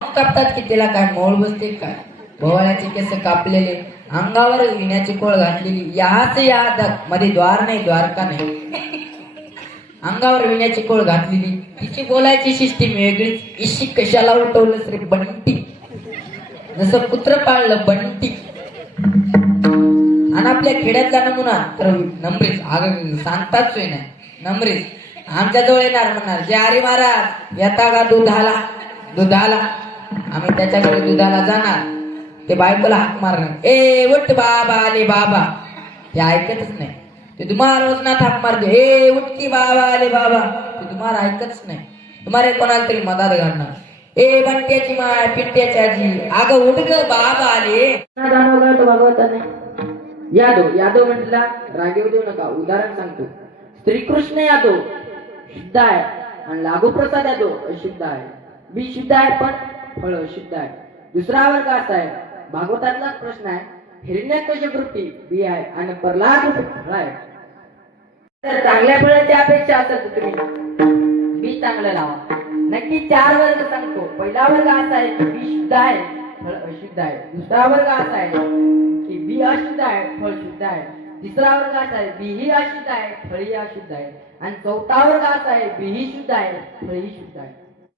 कापतात की तिला काय मोळ बसते काय? भोवळ्याचे केस कापलेले, अंगावर विण्याची कोळ घातलेली, याच याद मध्ये द्वार नाही, द्वारका नाही. अंगावर विण्याची कोळ घातलेली, तिची बोलायची सिस्टीम वेगळीच. इशी कशाला उठवलं रे बंटी, जसं कुत्र पाळलं बंटी. आणि आपल्या खेड्यातला नमुना तर नम्रीच. अगं सांगताच सोय नाही. नम्रीच आमच्या जवळ येणार, म्हणणार जे हरी महाराज येता का दुधाला, दुधाला. आम्ही त्याच्याकडे दुधाला जाणार, ते बायकोला हाक मारणार, ए उठ बाबा आले बाबा. ते ऐकतच नाही. ते तुम्हाला वचनात हाक मारते, ए उठकी बाबा आले बाबा. ते तुम्हाला ऐकतच नाही. तुम्हाला कोणाला तरी मदत घालणार, ए बंट्याची माय पिंट्याची आजी, अगं उठ ग बाबा आले. भागवताने यादव, यादव म्हटला रागीव देऊ नका. उदाहरण सांगतो. श्रीकृष्ण यादव शुद्ध आहे आणि लागू प्रसाद यादव अशुद्ध आहे. बी शुद्ध आहे पण फळ अशुद्ध आहे. दुसरा वर्ग असा आहे, भागवतातलाच प्रश्न आहे. हिरण्यकशिपुची बी आहे आणि प्रल्हाद फळ आहे. तर चांगल्या फळाची अपेक्षा असेल तर तुम्ही बी चांगलं लावा. नक्की 4 वर्ग सांगतो. पहिला वर्ग असा आहे की बी शुद्ध आहे, फळ अशुद्ध आहे. दुसरा वर्ग असा आहे की बी अशुद्ध आहे, फळ शुद्ध आहे. तिसरा वर्ग असा आहे बी ही अशुद्ध आहे, फळ ही अशुद्ध आहे. आणि चौथा वर्ग असा आहे बी ही शुद्ध आहे, फळ ही शुद्ध आहे.